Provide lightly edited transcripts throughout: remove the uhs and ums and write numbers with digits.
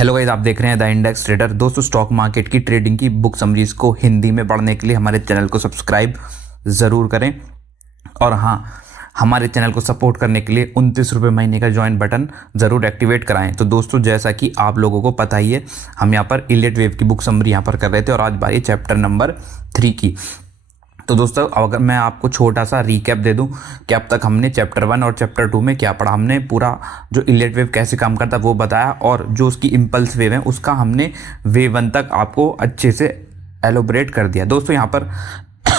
Hello guys, आप देख रहे हैं द इंडेक्स ट्रेडर। दोस्तों, स्टॉक मार्केट की ट्रेडिंग की बुक समरीज को हिंदी में पढ़ने के लिए हमारे चैनल को सब्सक्राइब ज़रूर करें। और हाँ, हमारे चैनल को सपोर्ट करने के लिए 29 रुपये महीने का ज्वाइन बटन ज़रूर एक्टिवेट कराएं। तो दोस्तों, जैसा कि आप लोगों को पता ही है, हम यहाँ पर इलियट वेव की बुक समरी यहाँ पर कर रहे थे और आज बारी चैप्टर नंबर 3 की। तो दोस्तों, अगर मैं आपको छोटा सा रीकैप दे दूं कि अब तक हमने चैप्टर 1 और चैप्टर 2 में क्या पढ़ा। हमने पूरा जो इलियट वेव कैसे काम करता है वो बताया, और जो उसकी इम्पल्स वेव है उसका हमने वेव 1 तक आपको अच्छे से एलोबरेट कर दिया। दोस्तों, यहाँ पर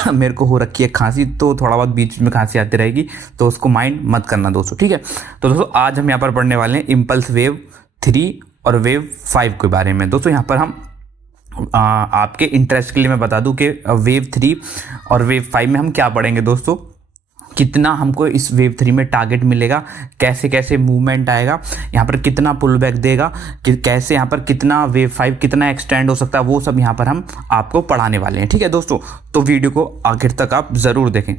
मेरे को हो रखी है खांसी, तो थोड़ा बहुत बीच में खांसी आती रहेगी, तो उसको माइंड मत करना दोस्तों, ठीक है। तो दोस्तों, आज हम यहाँ पर पढ़ने वाले हैं इम्पल्स वेव 3 और वेव 5 के बारे में। दोस्तों, यहाँ पर हम आपके इंटरेस्ट के लिए मैं बता दूं कि वेव 3 और वेव 5 में हम क्या पढ़ेंगे दोस्तों। कितना हमको इस वेव 3 में टारगेट मिलेगा, कैसे कैसे मूवमेंट आएगा, यहाँ पर कितना पुल बैक देगा, कि कैसे यहाँ पर कितना वेव 5 कितना एक्सटेंड हो सकता है, वो सब यहाँ पर हम आपको पढ़ाने वाले हैं, ठीक है दोस्तों। तो वीडियो को आखिर तक आप ज़रूर देखें।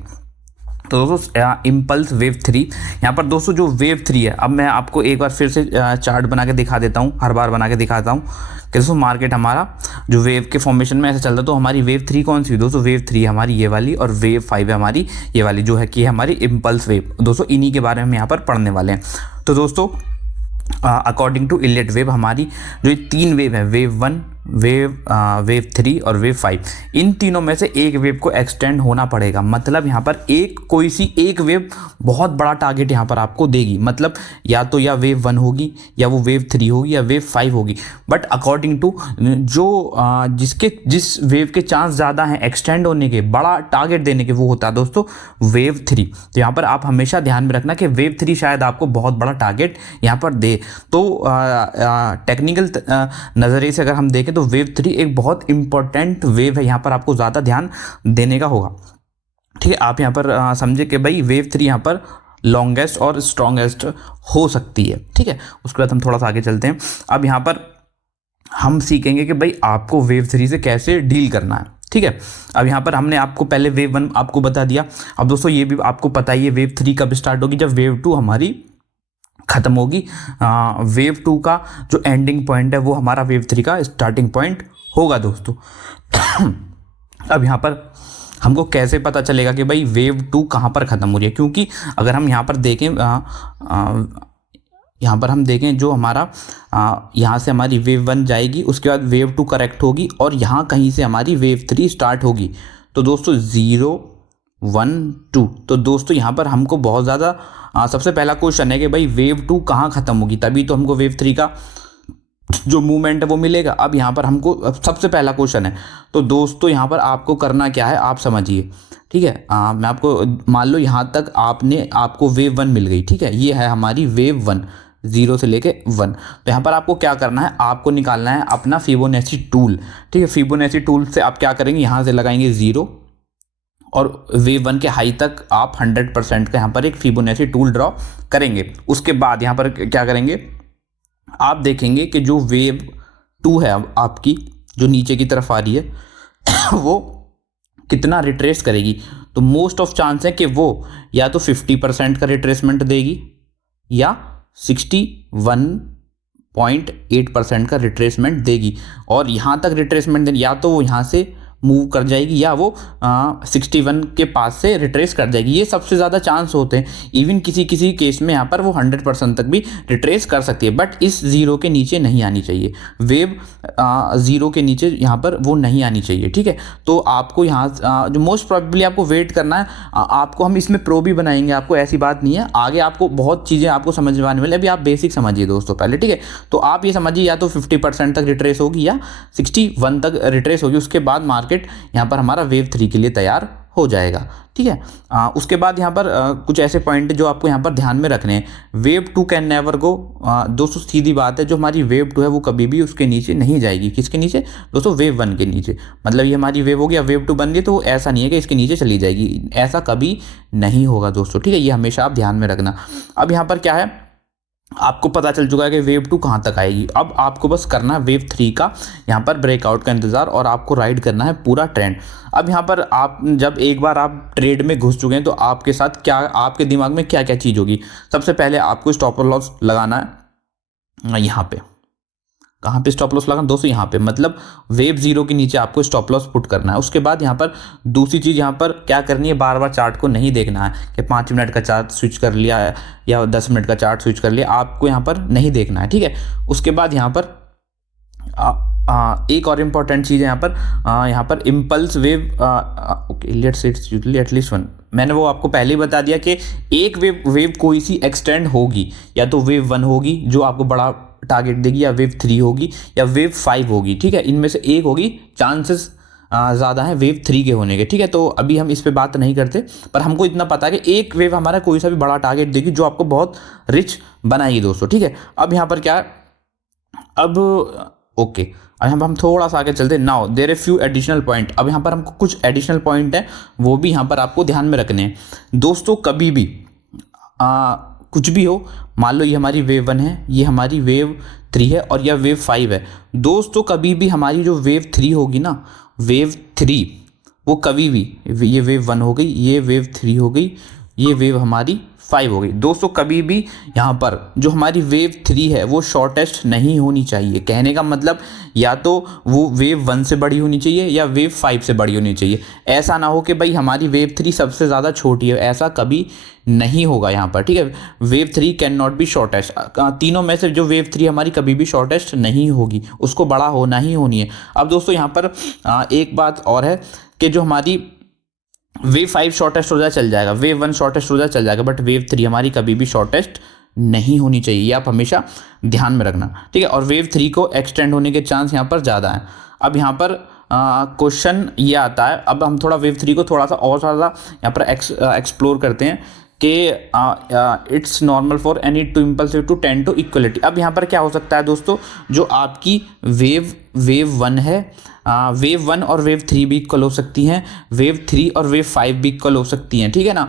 तो दोस्तों, इम्पल्स वेव 3, यहाँ पर दोस्तों जो वेव 3 है, अब मैं आपको एक बार फिर से चार्ट बना के दिखा देता हूँ, हर बार बना के दिखाता हूँ कि दोस्तों मार्केट हमारा जो वेव के फॉर्मेशन में ऐसे चलता है। तो हमारी वेव 3 कौन सी? दोस्तों, वेव 3 हमारी ये वाली, और वेव 5 है हमारी ये वाली, जो है कि हमारी इम्पल्स वेव। दोस्तों, इन्हीं के बारे में हम यहाँ पर पढ़ने वाले हैं। तो दोस्तों, अकॉर्डिंग टू इलियट वेव, हमारी जो ये 3 वेव है, वेव 1, वेव 3 और वेव 5, इन तीनों में से एक वेव को एक्सटेंड होना पड़ेगा। मतलब यहाँ पर कोई सी एक वेव बहुत बड़ा टारगेट यहाँ पर आपको देगी। मतलब या तो या वेव 1 होगी, या वो वेव 3 होगी, या वेव 5 होगी। बट अकॉर्डिंग टू जो जिस वेव के चांस ज़्यादा हैं एक्सटेंड होने के, बड़ा टारगेट देने के, वो होता है दोस्तों वेव 3। तो यहाँ पर आप हमेशा ध्यान में रखना कि वेव 3 शायद आपको बहुत बड़ा टारगेट यहाँ पर दे। तो टेक्निकल नज़रिए से अगर हम देखें तो वेव 3 एक बहुत इंपॉर्टेंट वेव है, यहाँ पर आपको ज़्यादा ध्यान देने का होगा, ठीक है। आप यहाँ पर समझे कि भाई वेव 3 यहाँ पर लॉन्गेस्ट और स्ट्रॉन्गेस्ट हो सकती है, ठीक है। उसके बाद हम थोड़ा सा आगे चलते हैं। अब यहाँ पर हम सीखेंगे कि भाई आपको वेव 3 से कैसे डील करना है, ठीक है। अब यहाँ पर हमने आपको पहले वेव 1 आपको बता दिया। अब दोस्तों, ये भी आपको पता ही है वेव 3 कब स्टार्ट होगी, जब वेव 2 हमारी खत्म होगी। वेव 2 का जो एंडिंग पॉइंट है वो हमारा वेव 3 का स्टार्टिंग पॉइंट होगा दोस्तों। अब यहाँ पर हमको कैसे पता चलेगा कि भाई वेव 2 कहाँ पर ख़त्म हो रही है? क्योंकि अगर हम यहाँ पर देखें, यहाँ पर हम देखें जो हमारा यहाँ से हमारी वेव 1 जाएगी, उसके बाद वेव 2 करेक्ट होगी, और यहाँ कहीं से हमारी वेव 3 स्टार्ट होगी। तो दोस्तों 0, 1, 2। तो दोस्तों यहाँ पर हमको बहुत ज़्यादा सबसे पहला क्वेश्चन है कि भाई वेव 2 कहाँ ख़त्म होगी, तभी तो हमको वेव 3 का जो मूवमेंट है वो मिलेगा। अब यहाँ पर हमको सबसे पहला क्वेश्चन है। तो दोस्तों, यहाँ पर आपको करना क्या है आप समझिए, ठीक है। मैं आपको मान लो यहाँ तक आपको वेव 1 मिल गई, ठीक है। ये है हमारी वेव 1, 0 से लेके 1। तो यहाँ पर आपको क्या करना है, आपको निकालना है अपना फिबोनाची टूल, ठीक है। फिबोनाची टूल से आप क्या करेंगे, यहाँ से लगाएंगे 0, और वेव 1 के हाई तक आप 100% का यहाँ पर एक फिबोनाची टूल ड्रॉ करेंगे। उसके बाद यहाँ पर क्या करेंगे, आप देखेंगे कि जो वेव 2 है आपकी, जो नीचे की तरफ आ रही है वो कितना रिट्रेस करेगी। तो मोस्ट ऑफ चांस है कि वो या तो 50% का रिट्रेसमेंट देगी, या 61.8% का रिट्रेसमेंट देगी। और यहाँ तक रिट्रेसमेंट देगी, या तो वो यहाँ से मूव कर जाएगी, या वो 61 के पास से रिट्रेस कर जाएगी। ये सबसे ज़्यादा चांस होते हैं। इवन किसी किसी केस में यहाँ पर वो 100% तक भी रिट्रेस कर सकती है, बट इस 0 के नीचे नहीं आनी चाहिए। वेव 0 के नीचे यहाँ पर वो नहीं आनी चाहिए, ठीक है। तो आपको यहाँ जो मोस्ट प्रोबेबली आपको वेट करना है। आपको हम इसमें प्रो भी बनाएंगे, आपको ऐसी बात नहीं है। आगे आपको बहुत चीज़ें आपको समझ में आने वाली, अभी आप बेसिक समझिए दोस्तों पहले, ठीक है। तो आप ये समझिए, या तो 50% तक रिट्रेस होगी, या 61 तक रिट्रेस होगी। उसके बाद मार्केट यहाँ पर हमारा वेव 3 के लिए तैयार हो जाएगा, ठीक है। उसके बाद यहाँ पर कुछ ऐसे पॉइंट जो आपको यहाँ पर ध्यान में रखने हैं। वेव 2 कैन नेवर गो, दोस्तों सीधी बात है, जो हमारी वेव 2 है वो कभी भी उसके नीचे नहीं जाएगी। किसके नीचे दोस्तों? वेव 1 के नीचे। मतलब ये हमारी वेव होगी, वेव 2 बन गई, तो ऐसा नहीं है कि इसके नीचे चली जाएगी, ऐसा कभी नहीं होगा दोस्तों, ठीक है। ये हमेशा आप ध्यान में रखना। अब यहाँ पर क्या है, आपको पता चल चुका है कि वेव 2 कहाँ तक आएगी। अब आपको बस करना है वेव 3 का यहाँ पर ब्रेकआउट का इंतज़ार, और आपको राइड करना है पूरा ट्रेंड। अब यहाँ पर आप जब एक बार आप ट्रेड में घुस चुके हैं, तो आपके साथ क्या, आपके दिमाग में क्या क्या चीज़ होगी। सबसे पहले आपको स्टॉप लॉस लगाना है यहाँ पे, कहाँ पे स्टॉप लॉस लगाना दोस्तों, यहाँ पे, मतलब वेव जीरो के नीचे आपको स्टॉप लॉस पुट करना है। उसके बाद यहाँ पर दूसरी चीज़ यहाँ पर क्या करनी है, बार बार चार्ट को नहीं देखना है कि 5 मिनट का चार्ट स्विच कर लिया है या 10 मिनट का चार्ट स्विच कर लिया, आपको यहाँ पर नहीं देखना है, ठीक है। उसके बाद यहाँ पर एक और इम्पॉर्टेंट चीज़ है यहाँ पर impulse wave, okay let's it's usually at least one, मैंने वो आपको पहले ही बता दिया कि एक वेव कोई सी एक्सटेंड होगी, या तो वेव 1 होगी जो आपको बड़ा टारगेट देगी, या वेव 3 होगी, या वेव 5 होगी, ठीक है। इनमें से एक होगी, चांसेस ज़्यादा है वेव 3 के होने के, ठीक है। तो अभी हम इस पे बात नहीं करते, पर हमको इतना पता है कि एक वेव हमारा कोई सा भी बड़ा टारगेट देगी जो आपको बहुत रिच बनाएगी दोस्तों, ठीक है। अब यहाँ पर क्या, अब ओके, अब यहाँ पर हम थोड़ा सा आगे चलते हैं। Now there a few additional point, अब यहाँ पर हमको कुछ एडिशनल पॉइंट है, वो भी यहाँ पर आपको ध्यान में रखने हैं दोस्तों। कभी भी कुछ भी हो, मान लो ये हमारी वेव 1 है, ये हमारी वेव 3 है और यह वेव 5 है दोस्तों। कभी भी हमारी जो वेव 3 होगी ना, वेव 3 वो कभी भी, ये वेव 1 हो गई, ये वेव 3 हो गई, ये वेव हमारी 5 हो गई दोस्तों, कभी भी यहाँ पर जो हमारी वेव 3 है वो शॉर्टेस्ट नहीं होनी चाहिए। कहने का मतलब या तो वो वेव 1 से बड़ी होनी चाहिए या वेव 5 से बड़ी होनी चाहिए। ऐसा ना हो कि भाई हमारी वेव 3 सबसे ज़्यादा छोटी है, ऐसा कभी नहीं होगा यहाँ पर, ठीक है। Wave 3 can not be shortest, तीनों में से जो वेव 3 हमारी कभी भी शॉर्टेस्ट नहीं होगी, उसको बड़ा होना ही होनी है। अब दोस्तों यहाँ पर एक बात और है कि जो हमारी वेव 5 शॉर्टेस्ट हो जाए चल जाएगा, वेव 1 शॉर्टेस्ट हो जाए चल जाएगा, बट वेव 3 हमारी कभी भी शॉर्टेस्ट नहीं होनी चाहिए, ये आप हमेशा ध्यान में रखना, ठीक है। और वेव 3 को एक्सटेंड होने के चांस यहाँ पर ज़्यादा हैं। अब यहाँ पर क्वेश्चन ये आता है, अब हम थोड़ा वेव 3 को थोड़ा सा और ज़्यादा यहाँ पर एक्सप्लोर करते हैं कि it's normal for any two impulsive to tend to equality. अब यहाँ पर क्या हो सकता है दोस्तों, जो आपकी वेव 1 है, वेव 1 और वेव 3 भी इक्वल हो सकती हैं, वेव 3 और वेव 5 भी इक्वल हो सकती हैं, ठीक है ना।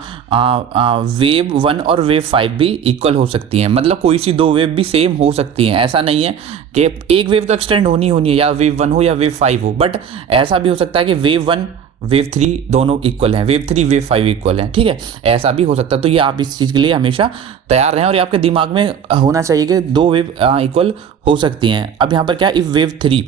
वेव 1 और वेव 5 भी इक्वल हो सकती हैं, मतलब कोई सी दो वेव भी सेम हो सकती हैं। ऐसा नहीं है कि एक वेव तो एक्सटेंड होनी है, या वेव 1 हो या वेव 5 हो, बट ऐसा भी हो सकता है कि वेव 1 वेव 3 दोनों इक्वल हैं, वेव 3 वेव 5 इक्वल हैं, ठीक है, ऐसा भी हो सकता है। तो ये आप इस चीज़ के लिए हमेशा तैयार रहें और ये आपके दिमाग में होना चाहिए कि दो वेव इक्वल हो सकती हैं। अब यहाँ पर क्या, if wave 3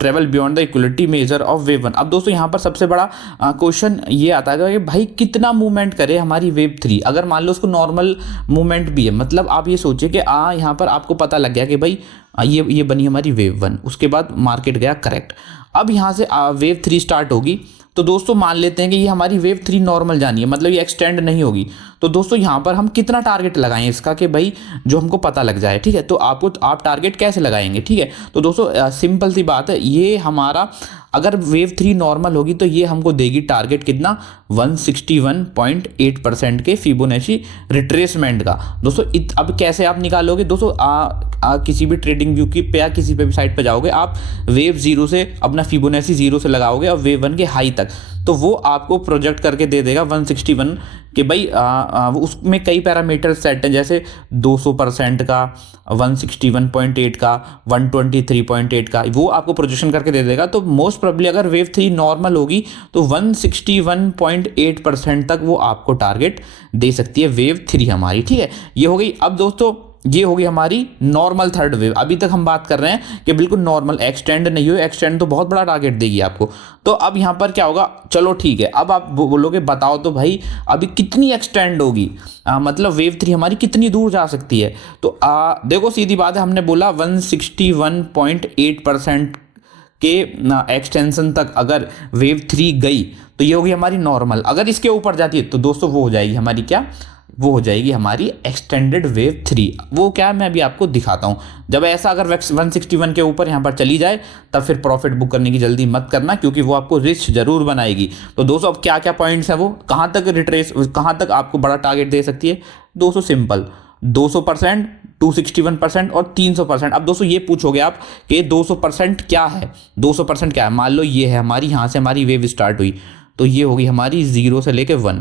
travel beyond the equality measure of wave 1। अब दोस्तों यहाँ पर सबसे बड़ा क्वेश्चन ये आता है कि भाई कितना मूवमेंट करे हमारी वेव 3। अगर मान लो उसको नॉर्मल मूवमेंट भी है, मतलब आप ये सोचिए कि यहाँ पर आपको पता लग गया कि भाई ये बनी हमारी वेव 1, उसके बाद मार्केट गया करेक्ट। अब यहाँ से वेव 3 स्टार्ट होगी, तो दोस्तों मान लेते हैं कि ये हमारी वेव 3 नॉर्मल जानी है, मतलब ये एक्सटेंड नहीं होगी। तो दोस्तों यहाँ पर हम कितना टारगेट लगाएं इसका कि भाई जो हमको पता लग जाए, ठीक है। तो आप टारगेट कैसे लगाएंगे, ठीक है। तो दोस्तों सिंपल सी बात है, ये हमारा अगर वेव 3 नॉर्मल होगी तो ये हमको देगी टारगेट कितना, 161.8% के फिबोनाची रिट्रेसमेंट का। दोस्तों अब कैसे आप निकालोगे दोस्तों, किसी भी ट्रेडिंग व्यू की पे या किसी पे भी साइट पे जाओगे, आप वेव 0 से अपना फिबोनाची 0 से लगाओगे और वेव 1 के हाई तक, तो वो आपको प्रोजेक्ट करके दे देगा 161 कि भाई उसमें कई पैरामीटर सेट हैं, जैसे 200% का, 161.8 का, 123.8 का, वो आपको प्रोजेक्शन करके दे देगा। तो मोस्ट प्रोबेबली अगर वेव 3 नॉर्मल होगी तो 161.8% तक वो आपको टारगेट दे सकती है वेव 3 हमारी, ठीक है। ये हो गई। अब दोस्तों ये होगी हमारी नॉर्मल थर्ड वेव। अभी तक हम बात कर रहे हैं कि बिल्कुल नॉर्मल, एक्सटेंड नहीं हो, एक्सटेंड तो बहुत बड़ा टारगेट देगी आपको। तो अब यहाँ पर क्या होगा, चलो ठीक है, अब आप बोलोगे बताओ तो भाई अभी कितनी एक्सटेंड होगी, मतलब वेव 3 हमारी कितनी दूर जा सकती है। तो देखो सीधी बात है, हमने बोला 161.8% के एक्सटेंशन तक अगर वेव 3 गई तो ये होगी हमारी नॉर्मल। अगर इसके ऊपर जाती है तो दोस्तों वो हो जाएगी हमारी क्या, वो हो जाएगी हमारी एक्सटेंडेड वेव 3। वो क्या है मैं अभी आपको दिखाता हूँ। जब ऐसा अगर 161 के ऊपर यहाँ पर चली जाए तब फिर प्रॉफिट बुक करने की जल्दी मत करना, क्योंकि वो आपको रिच जरूर बनाएगी। तो दोस्तों अब क्या क्या पॉइंट्स है, वो कहाँ तक रिट्रेस, कहाँ तक आपको बड़ा टारगेट दे सकती है। दोस्तों सिंपल 200%, 261% और 300%। अब दोस्तों ये पूछोगे आप कि 200% क्या है, 200% क्या है। मान लो ये है हमारी, यहाँ से हमारी वेव स्टार्ट हुई तो ये होगी हमारी 0 से लेके 1,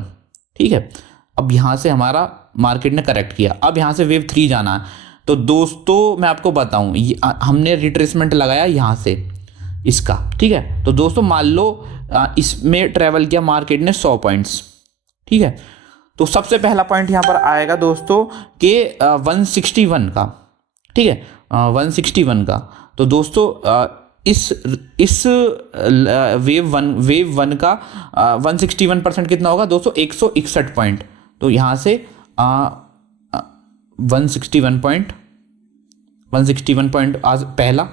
ठीक है। अब यहाँ से हमारा मार्केट ने करेक्ट किया, अब यहाँ से वेव 3 जाना है। तो दोस्तों मैं आपको बताऊँ, हमने रिट्रेसमेंट लगाया यहाँ से इसका, ठीक है। तो दोस्तों मान लो इसमें ट्रेवल किया मार्केट ने 100 पॉइंट्स, ठीक है। तो सबसे पहला पॉइंट यहाँ पर आएगा दोस्तों कि 161 का, ठीक है, 161 का। तो दोस्तों इस वेव वन का 161% कितना होगा दोस्तों, 161 पॉइंट। तो यहाँ से 161 पॉइंट आज पहला,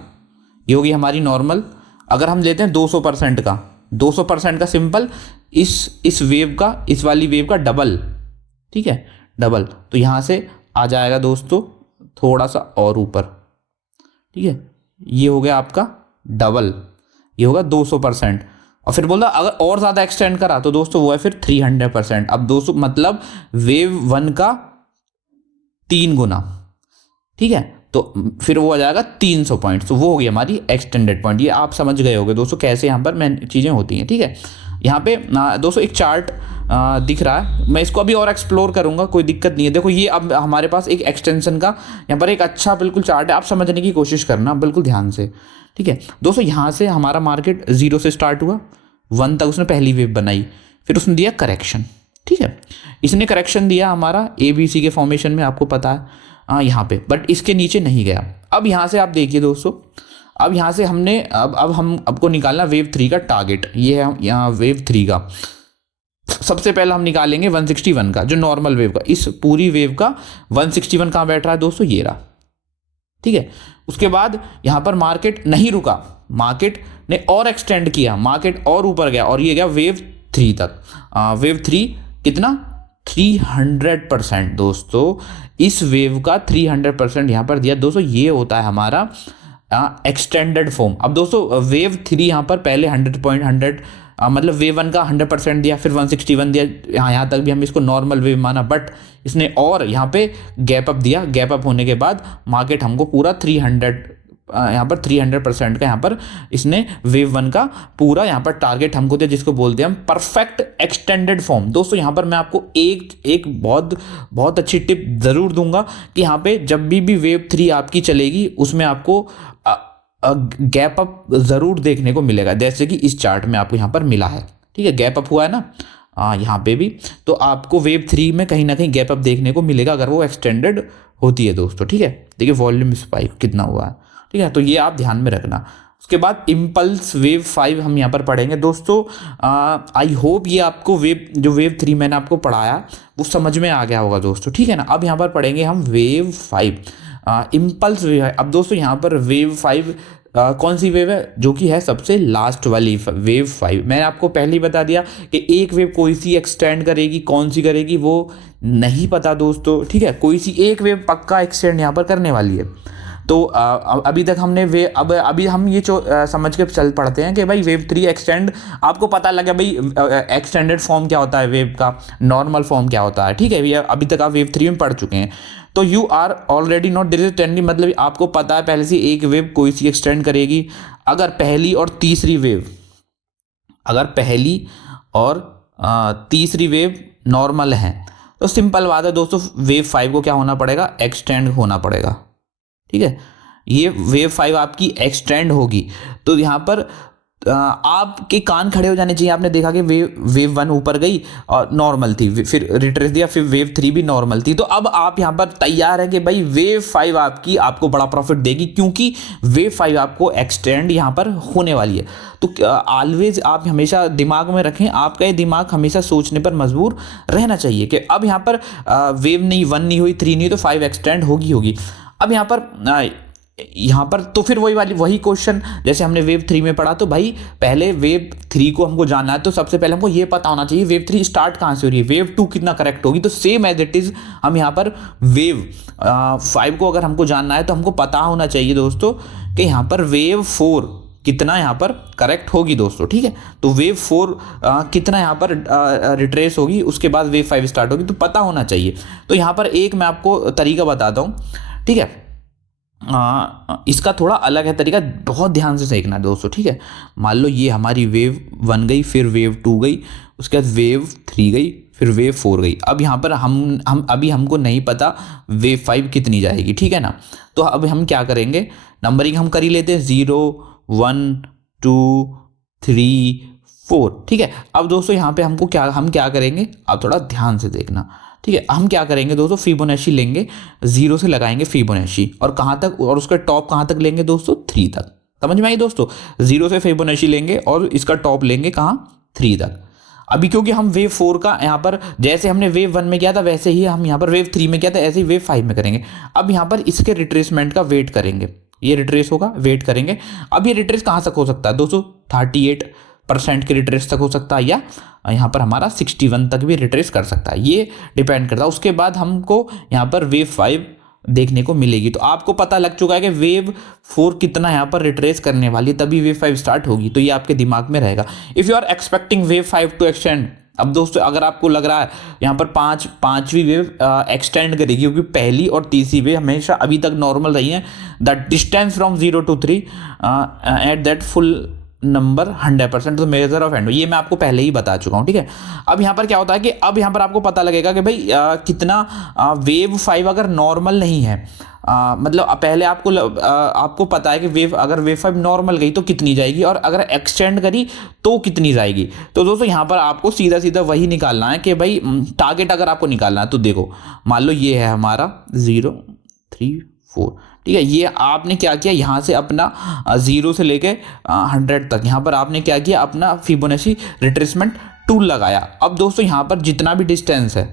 ये होगी हमारी नॉर्मल। अगर हम लेते हैं 200% का, 200% का सिंपल इस वेव का, इस वाली वेव का डबल, ठीक है, डबल। तो यहाँ से आ जाएगा दोस्तों थोड़ा सा और ऊपर, ठीक है, ये हो गया आपका डबल, ये होगा 200%। और फिर बोला अगर और ज़्यादा एक्सटेंड करा तो दोस्तों वो है फिर 300%। अब 200 मतलब वेव वन का 3 गुना, ठीक है, तो फिर वो आ जाएगा 300 पॉइंट। तो वो होगी हमारी एक्सटेंडेड पॉइंट। ये आप समझ गए होगे दोस्तों कैसे यहाँ पर मेन चीज़ें होती हैं, ठीक है। यहाँ पे दोस्तों एक चार्ट दिख रहा है, मैं इसको अभी और एक्सप्लोर करूंगा, कोई दिक्कत नहीं है। देखो ये अब हमारे पास एक एक्सटेंशन का यहाँ पर एक अच्छा बिल्कुल चार्ट है, आप समझने की कोशिश करना बिल्कुल ध्यान से, ठीक है दोस्तों। यहाँ से हमारा मार्केट 0 से स्टार्ट हुआ, 1 तक उसने पहली वेव बनाई, फिर उसने दिया करेक्शन, ठीक है, इसने करेक्शन दिया हमारा ABC के फॉर्मेशन में, आपको पता है यहाँ पे, बट इसके नीचे नहीं गया। अब यहाँ से आप देखिए दोस्तों, अब यहाँ से हमने अब हम आपको निकालना वेव 3 का टारगेट, ये है यहाँ वेव 3 का। सबसे पहले हम निकालेंगे 161 का, जो नॉर्मल वेव का, इस पूरी वेव का 161 कहाँ बैठ रहा है दोस्तों, ये रहा, ठीक है। उसके बाद यहाँ पर मार्केट नहीं रुका, मार्केट ने और एक्सटेंड किया, मार्केट और ऊपर गया और ये गया वेव 3 तक। वेव 3 कितना, 300% दोस्तों, इस वेव का 300% यहाँ पर दिया दोस्तों। ये होता है हमारा एक्सटेंडेड फॉर्म। अब दोस्तों वेव 3 यहाँ पर पहले 100 मतलब वेव 1 का 100% दिया, फिर 161 दिया, यहाँ तक भी हम इसको नॉर्मल वेव माना, बट इसने और यहाँ पे गैप अप दिया। गैप अप होने के बाद मार्केट हमको पूरा 300 यहाँ पर 300% का यहाँ पर इसने वेव 1 का पूरा यहाँ पर टारगेट हमको दिया, जिसको बोलते हैं हम परफेक्ट एक्सटेंडेड फॉर्म। दोस्तों यहाँ पर मैं आपको एक बहुत अच्छी टिप ज़रूर दूंगा कि यहाँ पे जब भी वेव 3 आपकी चलेगी उसमें आपको गैप अप ज़रूर देखने को मिलेगा, जैसे कि इस चार्ट में आपको यहाँ पर मिला है, ठीक है, गैप अप हुआ है ना यहाँ पे भी, तो आपको वेव 3 में कहीं ना कहीं गैप अप देखने को मिलेगा अगर वो एक्सटेंडेड होती है दोस्तों, ठीक है। देखिए वॉल्यूम स्पाइक कितना हुआ है, ठीक है, तो ये आप ध्यान में रखना। उसके बाद इम्पल्स वेव 5 हम यहाँ पर पढ़ेंगे दोस्तों। आई होप ये आपको वेव 3 मैंने आपको पढ़ाया वो समझ में आ गया होगा दोस्तों, ठीक है ना। अब यहाँ पर पढ़ेंगे हम वेव 5, इम्पल्स वेव है। अब दोस्तों यहाँ पर वेव 5 कौन सी वेव है, जो कि है सबसे लास्ट वाली वेव 5। मैंने आपको पहले ही बता दिया कि एक वेव कोई सी एक्सटेंड करेगी, कौन सी करेगी वो नहीं पता दोस्तों, ठीक है, कोई सी एक वेव पक्का एक्सटेंड यहाँ पर करने वाली है। तो अभी तक हमने अभी हम ये समझ के चल पड़ते हैं कि भाई वेव 3 एक्सटेंड, आपको पता लगा भाई एक्सटेंडेड फॉर्म क्या होता है, वेव का नॉर्मल फॉर्म क्या होता है, ठीक है भैया, अभी तक आप वेव 3 में पढ़ चुके हैं। तो you are already not there is tending, मतलब आपको पता है पहले से एक वेव कोई सी एक्सटेंड करेगी। अगर पहली और तीसरी वेव नॉर्मल है तो सिंपल बात है दोस्तों, वेव 5 को क्या होना पड़ेगा, एक्सटेंड होना पड़ेगा, ठीक है। ये वेव 5 आपकी एक्सटेंड होगी तो यहाँ पर आपके कान खड़े हो जाने चाहिए। आपने देखा कि वेव 1 ऊपर गई और नॉर्मल थी, फिर रिट्रेस दिया, फिर वेव 3 भी नॉर्मल थी। तो अब आप यहाँ पर तैयार है कि भाई वेव 5 आपको बड़ा प्रॉफिट देगी, क्योंकि वेव 5 आपको एक्सटेंड यहाँ पर होने वाली है। तो ऑलवेज आप हमेशा दिमाग में रखें, आपका ये दिमाग हमेशा सोचने पर मजबूर रहना चाहिए कि अब यहाँ पर वेव नहीं 1 नहीं हुई, 3 नहीं, तो 5 एक्सटेंड होगी। अब यहाँ पर तो फिर वही क्वेश्चन जैसे हमने वेव 3 में पढ़ा, तो भाई पहले वेव 3 को हमको जानना है, तो सबसे पहले हमको ये पता होना चाहिए वेव 3 स्टार्ट कहाँ से हो रही है, वेव 2 कितना करेक्ट होगी। तो सेम एज इट इज हम यहाँ पर वेव 5 को अगर हमको जानना है तो हमको पता होना चाहिए दोस्तों कि यहाँ पर वेव 4 कितना यहाँ पर करेक्ट होगी दोस्तों, ठीक है। तो वेव 4 कितना यहाँ पर रिट्रेस होगी, उसके बाद वेव 5 स्टार्ट होगी, तो पता होना चाहिए। तो यहाँ पर एक मैं आपको तरीका बताता हूँ, ठीक है, इसका थोड़ा अलग है तरीका, बहुत ध्यान से सीखना दोस्तों, ठीक है। मान लो ये हमारी वेव 1 गई, फिर वेव 2 गई, उसके बाद वेव 3 गई, फिर वेव 4 गई। अब यहाँ पर हम अभी हमको नहीं पता वेव 5 कितनी जाएगी, ठीक है ना। तो अब हम क्या करेंगे, नंबरिंग हम कर ही लेते हैं, 0 1 2 3 4, ठीक है। अब दोस्तों यहाँ पे हम क्या करेंगे, आप थोड़ा ध्यान से देखना। ठीक है, हम क्या करेंगे दोस्तों, फिबोनाची लेंगे, 0 से लगाएंगे फिबोनाची, और कहाँ तक, और उसका टॉप कहाँ तक लेंगे दोस्तों, 3 तक। समझ में आई दोस्तों, 0 से फिबोनाची लेंगे और इसका टॉप लेंगे कहाँ, 3 तक। अभी क्योंकि हम वेव 4 का यहाँ पर जैसे हमने वेव 1 में किया था वैसे ही हम यहाँ पर वेव 3 में किया था, ऐसे ही वेव 5 में करेंगे। अब यहाँ पर इसके रिट्रेसमेंट का वेट करेंगे, ये रिट्रेस होगा, वेट करेंगे। अब ये रिट्रेस कहाँ तक हो सकता है दोस्तों, 38% के रिट्रेस तक हो सकता है, या यहाँ पर हमारा 61 तक भी रिट्रेस कर सकता है, ये डिपेंड करता है। उसके बाद हमको यहाँ पर वेव 5 देखने को मिलेगी। तो आपको पता लग चुका है कि वेव 4 कितना यहाँ पर रिट्रेस करने वाली है, तभी वेव 5 स्टार्ट होगी, तो ये आपके दिमाग में रहेगा। If you are expecting wave 5 to extend, अब दोस्तों अगर आपको लग रहा है यहाँ पर पांचवी वेव एक्सटेंड करेगी, क्योंकि पहली और तीसरी वेव हमेशा अभी तक नॉर्मल रही है, the distance from 0 to 3 at that full number 100% तो मेजर ऑफ एंड, ये मैं आपको पहले ही बता चुका हूँ। ठीक है, अब यहाँ पर क्या होता है कि अब यहाँ पर आपको पता लगेगा कि भाई कितना वेव 5 अगर नॉर्मल नहीं है, मतलब पहले आपको पता है कि अगर वेव 5 नॉर्मल गई तो कितनी जाएगी, और अगर एक्सटेंड करी तो कितनी जाएगी। तो दोस्तों यहाँ पर आपको सीधा सीधा वही निकालना है कि भाई टारगेट अगर आपको निकालना है तो देखो, मान लो ये है हमारा 0, 3, 4, ठीक है, ये आपने क्या किया, यहाँ से अपना 0 से लेके 100 तक यहाँ पर आपने क्या किया, अपना फिबोनाची रिट्रेसमेंट टूल लगाया। अब दोस्तों यहाँ पर जितना भी डिस्टेंस है,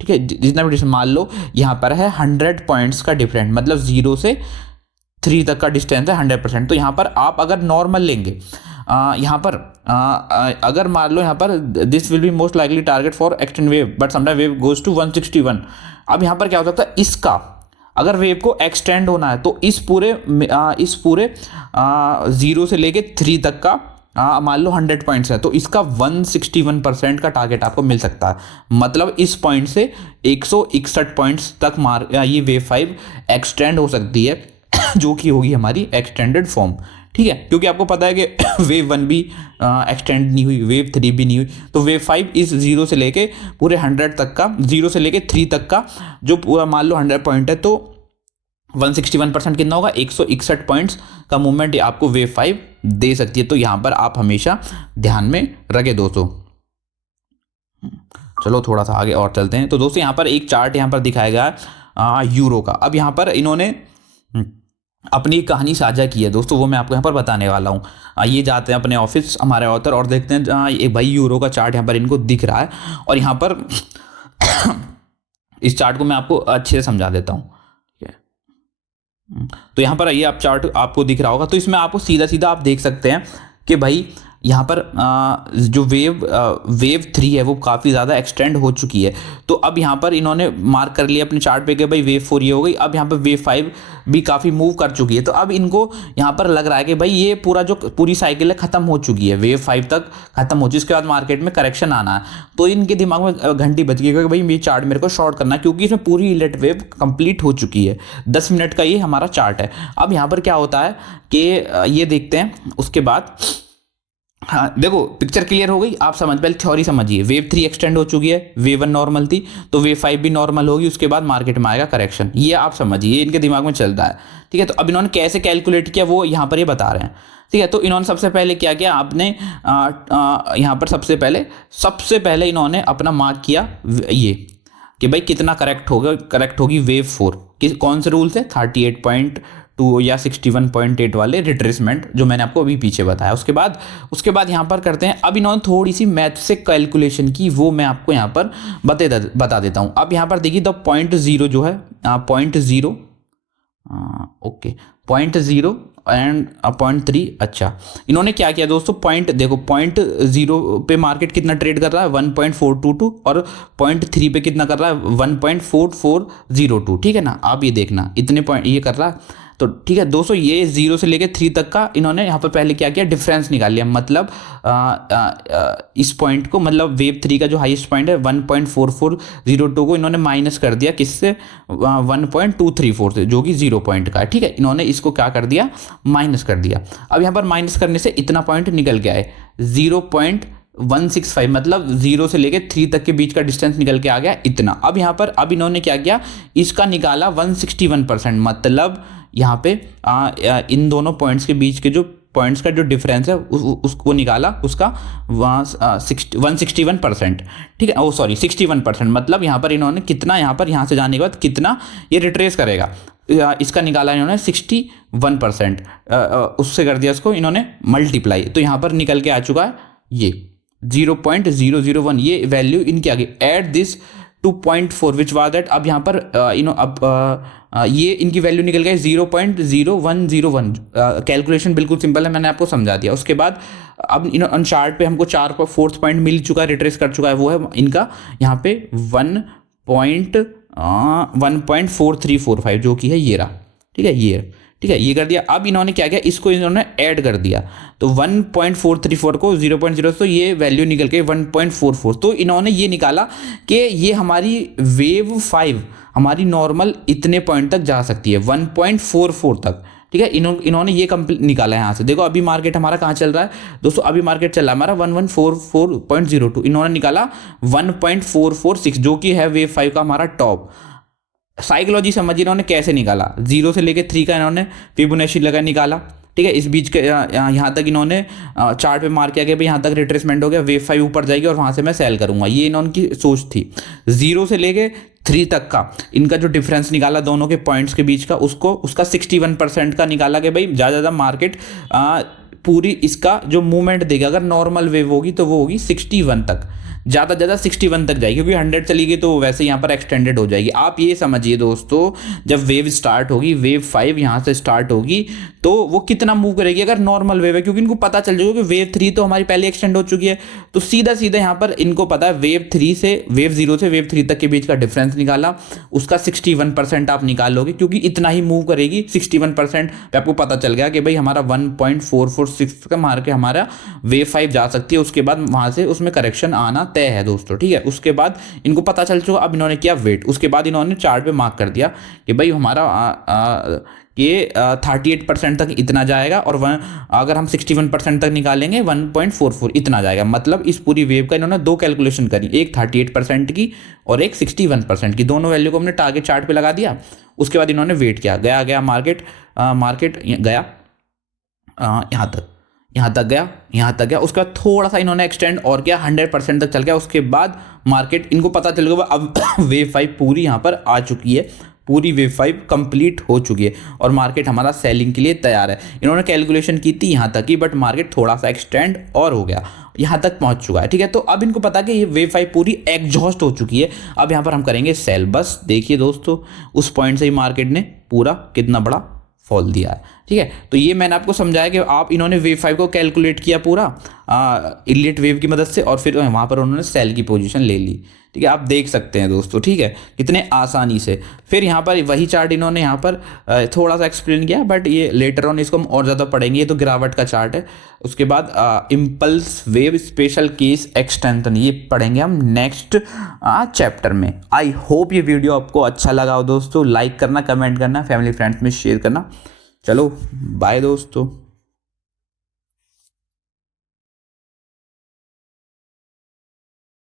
ठीक है, जितना भी डिस्टेंस, मान लो यहाँ पर है 100 पॉइंट्स का डिफरेंट, मतलब 0 से 3 तक का डिस्टेंस है 100%। तो यहाँ पर आप अगर नॉर्मल लेंगे, यहाँ पर अगर मान लो यहाँ पर this will be most likely target for extend wave but sometime wave goes to 161। अब यहाँ पर क्या हो सकता है, इसका अगर वेव को एक्सटेंड होना है तो इस पूरे 0 से लेके 3 तक का मान लो 100 पॉइंट्स है, तो इसका 161% का टारगेट आपको मिल सकता है। मतलब इस पॉइंट से 161 पॉइंट्स तक ये वेव 5 एक्सटेंड हो सकती है, जो कि होगी हमारी एक्सटेंडेड फॉर्म। ठीक है, क्योंकि आपको पता है कि वेव 1 भी एक्सटेंड नहीं हुई, वेव 3 भी नहीं हुई, तो वेव 5 इस 0 से लेके पूरे 100 तक का, 0 से लेके 3 तक का जो पूरा मान लो 100 पॉइंट है, तो 161% कितना होगा, 161 पॉइंट्स का मूवमेंट आपको वेव 5 दे सकती है। तो यहाँ पर आप हमेशा ध्यान में रखें दोस्तों। चलो थोड़ा सा आगे और चलते हैं। तो दोस्तों यहाँ पर एक चार्ट यहाँ पर दिखाया गया है यूरो का। अब यहाँ पर इन्होंने अपनी कहानी साझा की है दोस्तों, वो मैं आपको यहाँ पर बताने वाला हूँ। ये जाते हैं अपने ऑफिस हमारे ऑथर और देखते हैं एक भाई यूरो का चार्ट यहाँ पर इनको दिख रहा है, और यहाँ पर इस चार्ट को मैं आपको अच्छे से समझा देता हूँ। तो यहाँ पर ये आप चार्ट आपको दिख रहा होगा, तो इसमें आपको सीधा सीधा आप देख सकते हैं कि भाई यहाँ पर जो वेव 3 है वो काफ़ी ज़्यादा एक्सटेंड हो चुकी है। तो अब यहाँ पर इन्होंने मार्क कर लिया अपने चार्ट पे कि भाई वेव 4 ये हो गई। अब यहाँ पर वेव 5 भी काफ़ी मूव कर चुकी है। तो अब इनको यहाँ पर लग रहा है कि भाई ये पूरी साइकिल है ख़त्म हो चुकी है, वेव 5 तक ख़त्म हो चुकी है, इसके बाद मार्केट में करेक्शन आना है। तो इनके दिमाग में घंटी बज गई कि भाई ये चार्ट मेरे को शॉर्ट करना है, क्योंकि इसमें पूरी इलेट वेव कंप्लीट हो चुकी है। 10 मिनट का ये हमारा चार्ट है। अब यहाँ पर क्या होता है कि ये देखते हैं उसके बाद, हाँ देखो पिक्चर क्लियर हो गई, आप पहले थ्योरी समझिए। वेव 3 एक्सटेंड हो चुकी है, वेव 1 नॉर्मल थी, तो वेव 5 भी नॉर्मल होगी, उसके बाद मार्केट में आएगा करेक्शन। ये आप समझिए, ये इनके दिमाग में चलता है। ठीक है, तो अब इन्होंने कैसे कैलकुलेट किया वो यहाँ पर ये बता रहे हैं। ठीक है, तो इन्होंने सबसे पहले क्या किया, आपने यहाँ पर सबसे पहले इन्होंने अपना मार्क किया ये कि भाई कितना करेक्ट होगी वेव 4, कौन से रूल से, 38.2 या 61.8 वाले रिट्रेसमेंट जो मैंने आपको अभी पीछे बताया। उसके बाद यहाँ पर करते हैं, अब इन्होंने थोड़ी सी मैथ से कैलकुलेशन की, वो मैं आपको यहाँ पर बता देता हूँ। अब यहाँ पर देखिए द पॉइंट जीरो जो है, पॉइंट जीरो एंड 0.3। अच्छा, इन्होंने क्या किया दोस्तों, देखो 0.0 पे मार्केट कितना ट्रेड कर रहा है, 1.422, और 0.3 पे कितना कर रहा है, 1.4402। ठीक है ना, आप ये देखना इतने पॉइंट ये कर रहा है। तो ठीक है दोस्तों, ये 0 से लेकर 3 तक का इन्होंने यहाँ पर पहले क्या किया, डिफरेंस निकाल लिया। मतलब इस पॉइंट को, मतलब वेव 3 का जो हाईएस्ट पॉइंट है 1.4402 को इन्होंने माइनस कर दिया किससे, 1.234 से, जो कि 0 पॉइंट का है। ठीक है, इन्होंने इसको क्या कर दिया, माइनस कर दिया। अब यहाँ पर माइनस करने से इतना पॉइंट निकल के आए 0.165, मतलब 0 से लेकर 3 तक के बीच का डिस्टेंस निकल के आ गया इतना। अब यहाँ पर अब इन्होंने क्या किया, इसका निकाला 161%, मतलब यहाँ पे इन दोनों पॉइंट्स के बीच के जो पॉइंट्स का जो डिफरेंस है उसको निकाला, उसका वहाँ 161%, ठीक है, 61%, मतलब यहाँ पर इन्होंने कितना, यहाँ से जाने के बाद कितना ये रिट्रेस करेगा, इसका निकाला इन्होंने 61%, उससे कर दिया इसको इन्होंने मल्टीप्लाई, तो यहाँ पर निकल के आ चुका है ये 0.001, ये वैल्यू इनकी आ गई। At this 2.4 which was that, अब यहाँ पर ये इनकी वैल्यू निकल गई 0.0101। कैलकुलेशन बिल्कुल सिंपल है, मैंने आपको समझा दिया। उसके बाद अब इन चार्ट पे हमको 4 पॉइंट मिल चुका है, रिट्रेस कर चुका है, वो है इनका यहाँ पे 1.4345 जो कि है ये रहा, ठीक है, ये कर दिया। अब इन्होंने क्या किया, इसको इन्होंने ऐड कर दिया, तो 1.434 को 0.0, तो ये वैल्यू निकल के 1.44। तो इन्होंने ये निकाला कि ये हमारी वेव 5 हमारी नॉर्मल इतने पॉइंट तक जा सकती है, 1.44 तक, ठीक है। इन्होंने ये निकाला है यहाँ से। देखो अभी मार्केट हमारा कहाँ चल रहा है दोस्तों, अभी मार्केट चल रहा है हमारा 1144.02, इन्होंने निकाला 1.446 जो कि है वेव 5 का हमारा टॉप। साइकोलॉजी समझिए इन्होंने कैसे निकाला, 0 से लेके 3 का इन्होंने फिबोनाची लगा निकाला, ठीक है। इस बीच के यहाँ तक इन्होंने चार्ट पे मार्क किया कि भाई यहाँ तक रिट्रेसमेंट हो गया, वेव 5 ऊपर जाएगी और वहाँ से मैं सेल करूँगा, ये इनकी सोच थी। 0 से लेके 3 तक का इनका जो डिफरेंस निकाला दोनों के पॉइंट्स के बीच का, उसका 61% का निकाला कि भाई ज़्यादा मार्केट पूरी इसका जो मूवमेंट देगा, अगर नॉर्मल वेव होगी तो वो होगी 61 तक, ज़्यादा 61 तक जाएगी, क्योंकि 100 चली गई तो वैसे यहाँ पर एक्सटेंडेड हो जाएगी। आप ये समझिए दोस्तों, जब वेव स्टार्ट होगी, वेव 5 यहाँ से स्टार्ट होगी, तो वो कितना मूव करेगी अगर नॉर्मल वेव है, क्योंकि इनको पता चल जाएगा कि वेव 3 तो हमारी पहले एक्सटेंड हो चुकी है, तो सीधा यहाँ पर इनको पता है वेव 0 से वेव 3 तक के बीच का डिफरेंस निकाला, उसका 61% आप निकाल लोगे, क्योंकि इतना ही मूव करेगी। 61% पे आपको पता चल गया कि भाई हमारा 1.446 का मार के हमारा वेव 5 जा सकती है, उसके बाद वहाँ से उसमें करेक्शन आना तय है दोस्तों, ठीक है। उसके बाद इनको पता चल चुका, अब इन्होंने किया वेट, उसके बाद इन्होंने चार्ट पे मार्क कर दिया कि भाई हमारा ये 38% तक इतना जाएगा, और अगर हम 61% तक निकालेंगे 1.44 इतना जाएगा। मतलब इस पूरी वेव का इन्होंने 2 कैलकुलेशन करी, एक 38% की और एक 61% की, दोनों वैल्यू को हमने टारगेट चार्ट पे लगा दिया। उसके बाद इन्होंने वेट किया, गया मार्केट गया यहाँ तक गया, उसके बाद थोड़ा सा इन्होंने एक्सटेंड और किया, 100% तक चल गया। उसके बाद मार्केट इनको पता चल गया अब वेव 5 पूरी यहाँ पर आ चुकी है, पूरी वेव 5 कंप्लीट हो चुकी है और मार्केट हमारा सेलिंग के लिए तैयार है। इन्होंने कैलकुलेशन की थी यहाँ तक की, बट मार्केट थोड़ा सा एक्सटेंड और हो गया, यहाँ तक पहुँच चुका है, ठीक है। तो अब इनको पता कि ये वेव 5 पूरी एग्जॉस्ट हो चुकी है, अब यहाँ पर हम करेंगे सेल। बस देखिए दोस्तों, उस पॉइंट से ही मार्केट ने पूरा कितना बड़ा फॉल दिया है, ठीक है। तो ये मैंने आपको समझाया कि आप इन्होंने वेव 5 को कैलकुलेट किया पूरा इलियट वेव की मदद से, और फिर वहाँ पर उन्होंने सेल की पोजीशन ले ली, ठीक है। आप देख सकते हैं दोस्तों, ठीक है, कितने आसानी से। फिर यहाँ पर वही चार्ट इन्होंने यहाँ पर थोड़ा सा एक्सप्लेन किया, बट ये लेटर ऑन इसको हम और ज़्यादा पढ़ेंगे, ये तो गिरावट का चार्ट है। उसके बाद impulse wave special case extension, ये पढ़ेंगे हम नेक्स्ट चैप्टर में। आई होप ये वीडियो आपको अच्छा लगा हो दोस्तों, लाइक करना, कमेंट करना, फैमिली फ्रेंड्स में शेयर करना। चलो बाय दोस्तों।